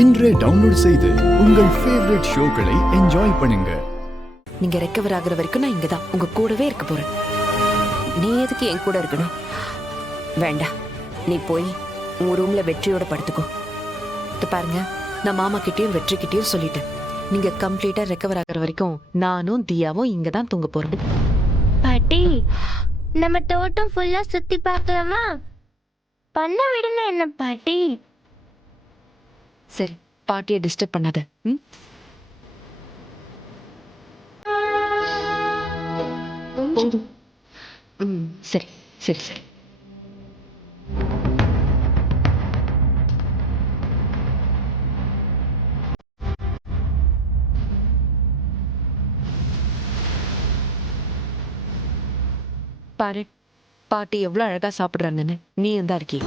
இன்றே டவுன்லோட் செய்து உங்கள் ஃபேவரட் ஷோக்களை என்ஜாய் பண்ணுங்க. நீங்க ரெக்கவர் ஆகுற வரைக்கும் நான் இங்கதான் உங்க கூடவே இருக்க போறேன். நீ எதுக்கு என் கூட இருக்கணும்? வேண்டாம், நீ போய் உங்க ரூம்ல வெற்றியோட படுத்துக்கோ. இது பாருங்க, நான் மாமா கிட்டயும் வெற்றி கிட்டயும் சொல்லிட்டேன். நீங்க கம்ப்ளீட்டா ரெக்கவர் ஆகுற வரைக்கும் நானும் தியாவும் இங்க தான் தூங்க போறோம். பாட்டி, நம்ம தோட்டம் ஃபுல்லா சுத்தி பார்க்கலாமா? பண்ண விடுங்க என்ன பாட்டி. சரி, பாட்டியை டிஸ்டர்ப் பண்ணாத. ம், சரி சரி சரி. பாரு, பாட்டி எவ்வளவு அழகா சாப்பிடுறாங்கன்னு. நீ தான் இருக்கி.